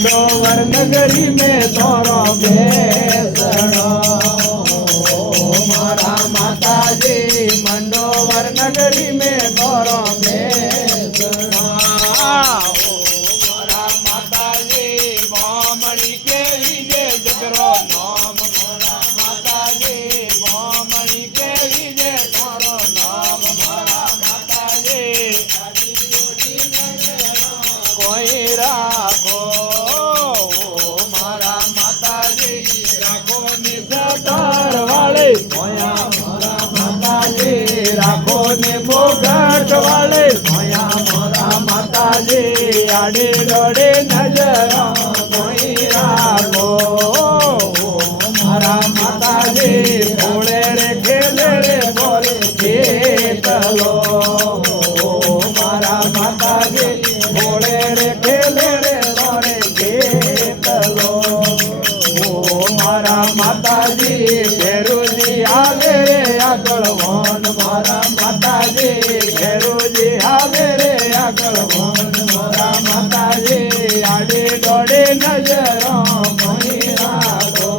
मंडोवर नगरी में तोरो बेसणो मारा माताजी मंडोवर नगरी में तोरो बेसणो मारा माताजी बामणी के विजय जगरो नाम मारा माताजी बामणी के विजय तोरो नाम मारा माताजी कोई राखो राखो ने बोगट वाले माया मोरा माताजी आड़े डोड़े नजर कोई राखो मारा माताजी थोड़े रे खेले रे बोले खेतलो मारा माताजी थोड़े रे खेले रे बोले खेतलो मारा माताजी भेरुजी आवे रे आगळवण मारा माताजी भेरुजी आवे रे आगळवण मारा माताजी आडे डोळे नजर कोई राखो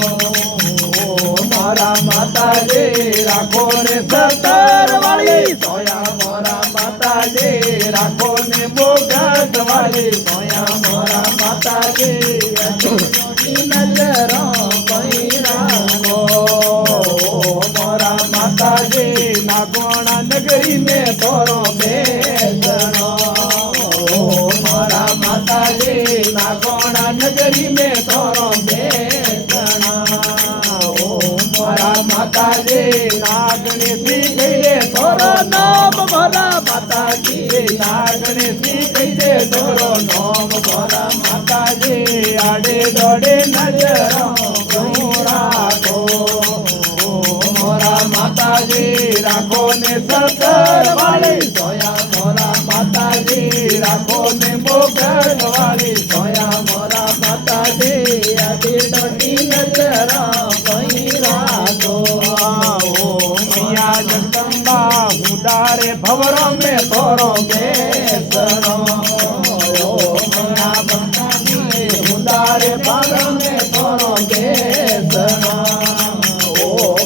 मारा माताजी राखो रे सतर वाली सोया मारा माताजी राखो ने बोगट वाली सोया मारा माताजी नजर कोई राखो मारा माताजी नागोणा नगरी में तोरो बेसणो मारा माताजी नागोणा नगरी में तोरो बेसणो मारा माताजी नागणी सीखे तोरो नाम मारा माताजी नागणी सीखे तोरो नाम मारा माताजी आड़े डोड़े नजर राखो मोरा माताजी राखो ने सतर वाली सोया मोरा माताजी राखो ने बोगट वाली सोया मोरा माताजी आड़ी डोड़ी नजर कोई राखो मैया जगदम्बा उदारे भवरो में तोरो बेसणो मैया माताजी उदारे भवरो में तोरो बेसणो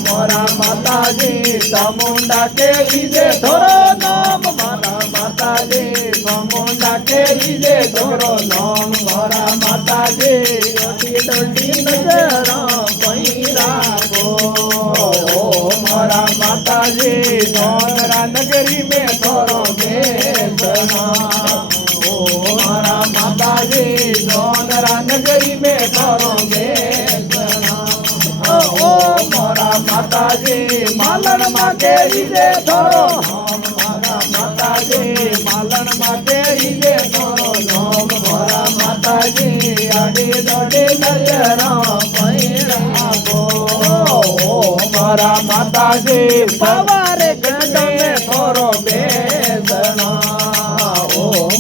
मोरा माताजी चामुंडा के विजय थोरो नाम मारा माताजी चामुंडा के विजय थोरो नाम मोरा माताजी रोटी डोटी नजर कोई राखो मोरा माताजी नोनरा नगरी में तोरो बेसणो मोरा माताजी नोनरा नगरी में तोरो बेसणो मोरा माताजी मालन माते विजय थोरो मारा माताजी मालन माते विजय थोरो नाम मोरा माताजी आड़े डोड़े नजर कोई राखो मोरा माताजी सवारे गंड में थोरो बेसणो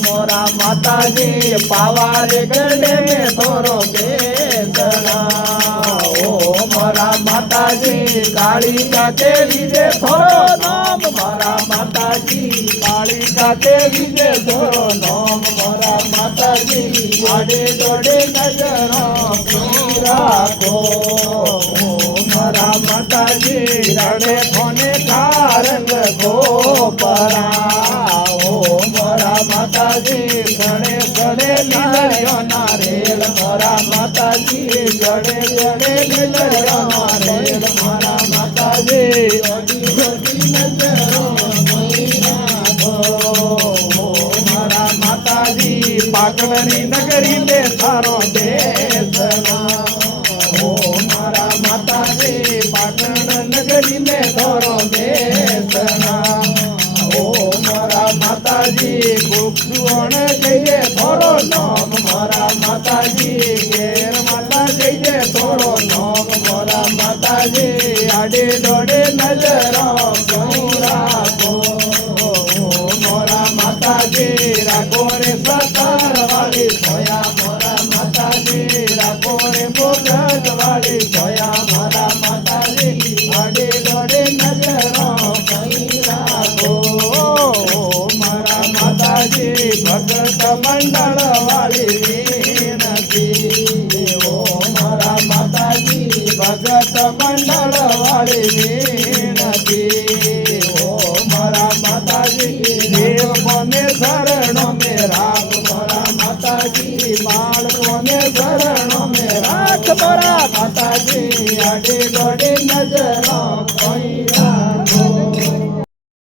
मोरा माताजी पावारे गंड में थोरो बेसणो मोरा माताजी काली का देवी जे थोरो नाम मोरा माताजी काली का देवी जे थोरो नाम मोरा माताजी आड़े डोड़े नजर राखो मोरा माताजी रड़े फोने कारंग गोपरा मोरा माताजी गणे गणे लीलयो नारेल मोरा माताजी गणे गणे लीलयो नारेल मोरा माताजी मोरा माताजी पाटणनी नगरी में थारो बेसणो मोरा माताजी पाटण नगरी में थारो बेसणो मोरा माताजी गुप्तुण जइए थोरो नाम मोरा माताजी घेर माता जइए थोरो नाम मोरा माताजी आड़े डोड़े नजर कोई राखो मोरा माताजी राखो रे सतर वाली सोया मोरा माताजी राखो रे बोगट वाली सोया मोरा माताजी आड़े डोड़े नजर कोई राखो मारा माताजी भगत मंडल वाली विनती ભગત મંડળ વાળી વિનતી ઓ મારા માતાજી દેવ કોને શરણો મે રાખ મારા માતાજી બાળ કોને શરણો મે રાખ મારા માતાજી આડી ગોડી નજરો કોઈ રાખો